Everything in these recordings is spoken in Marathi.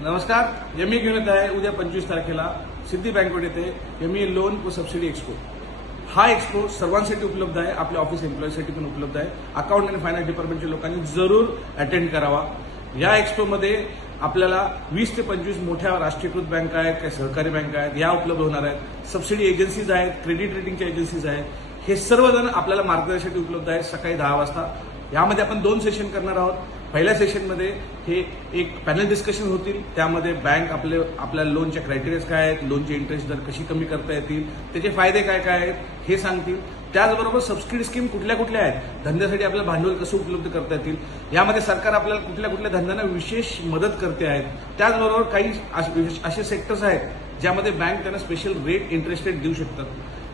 नमस्कार. एमई घेऊन येत आहे उद्या 25 तारखेला सिद्धी बँकवेट येथे एमई लोन व सबसिडी एक्सपो. हा एक्सपो सर्वांसाठी उपलब्ध आहे, आपल्या ऑफिस एम्प्लॉईसाठी पण उपलब्ध आहे. अकाउंट आणि फायनान्स डिपार्टमेंटच्या लोकांनी जरूर अटेंड करावा. या एक्सपोमध्ये आपल्याला 20 ते 25 मोठ्या राष्ट्रीयकृत बँका आहेत, काही सहकारी बँका आहेत, या उपलब्ध होणार आहेत. सबसिडी एजन्सीज आहेत, क्रेडिट रेटिंगच्या एजन्सीज आहेत. हे सर्वजण आपल्याला मार्गदर्शनासाठी उपलब्ध आहेत. सकाळी 10 वाजता यामध्ये आपण 2 सेशन करणार आहोत. पहिल्या सेशनमध्ये हे एक पॅनल डिस्कशन होतील. त्यामध्ये बँक आपल्या लोनच्या क्रायटेरियाज काय आहेत, लोनची इंटरेस्ट दर कशी कमी करता येतील, त्याचे फायदे काय काय आहेत हे सांगतील. त्याचबरोबर सबसिडी स्कीम कुठल्या कुठल्या आहेत, धंद्यासाठी आपल्याला भांडवल कसं उपलब्ध करता येतील, यामध्ये सरकार आपल्याला कुठल्या कुठल्या धंद्यांना विशेष मदत करते आहेत. त्याचबरोबर काही असे सेक्टर्स आहेत ज्यामध्ये बँक त्यांना स्पेशल रेट इंटरेस्ट रेट देऊ शकतात.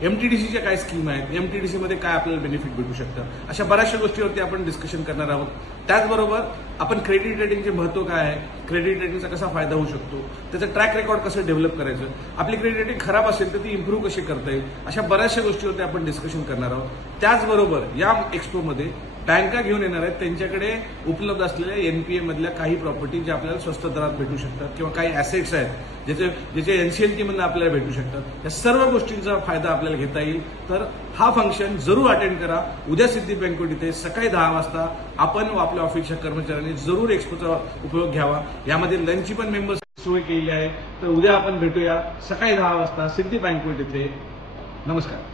एमटीडीसीच्या काय स्कीम आहेत, एमटीडीसीमध्ये काय आपल्याला बेनिफिट भेटू शकतं, अशा बऱ्याचशा गोष्टीवरती आपण डिस्कशन करणार आहोत. त्याचबरोबर आपण क्रेडिट रेटिंगचे महत्व काय आहे, क्रेडिट रेटिंगचा कसा फायदा होऊ शकतो, त्याचं ट्रॅक रेकॉर्ड कसं डेव्हलप करायचं, आपली क्रेडिट रेटिंग खराब असेल तर ती इम्प्रूव्ह कशी करता येईल, अशा बऱ्याचशा गोष्टीवरती आपण डिस्कशन करणार आहोत. त्याचबरोबर या एक्सपोमध्ये बँका घेऊन येणार आहेत त्यांच्याकडे उपलब्ध असलेल्या एनपीए मधल्या काही प्रॉपर्टी ज्या आपल्याला स्वस्त दरात भेटू शकतात, किंवा काही ऍसेट्स आहेत ज्याचे एनसीएलटी मधून आपल्याला भेटू शकतात. या सर्व गोष्टींचा फायदा आपल्याला घेता येईल. तर हा फंक्शन जरूर अटेंड करा. उद्या सिद्धी बँकवेट इथे सकाळी 10 वाजता आपण व आपल्या ऑफिसच्या कर्मचाऱ्यांनी जरूर एक्सपोचा उपयोग घ्यावा. यामध्ये लंचची पण मेंबर्स सोय केलेली आहे. तर उद्या आपण भेटूया सकाळी 10 वाजता सिद्धी बँकवेट इथे. नमस्कार.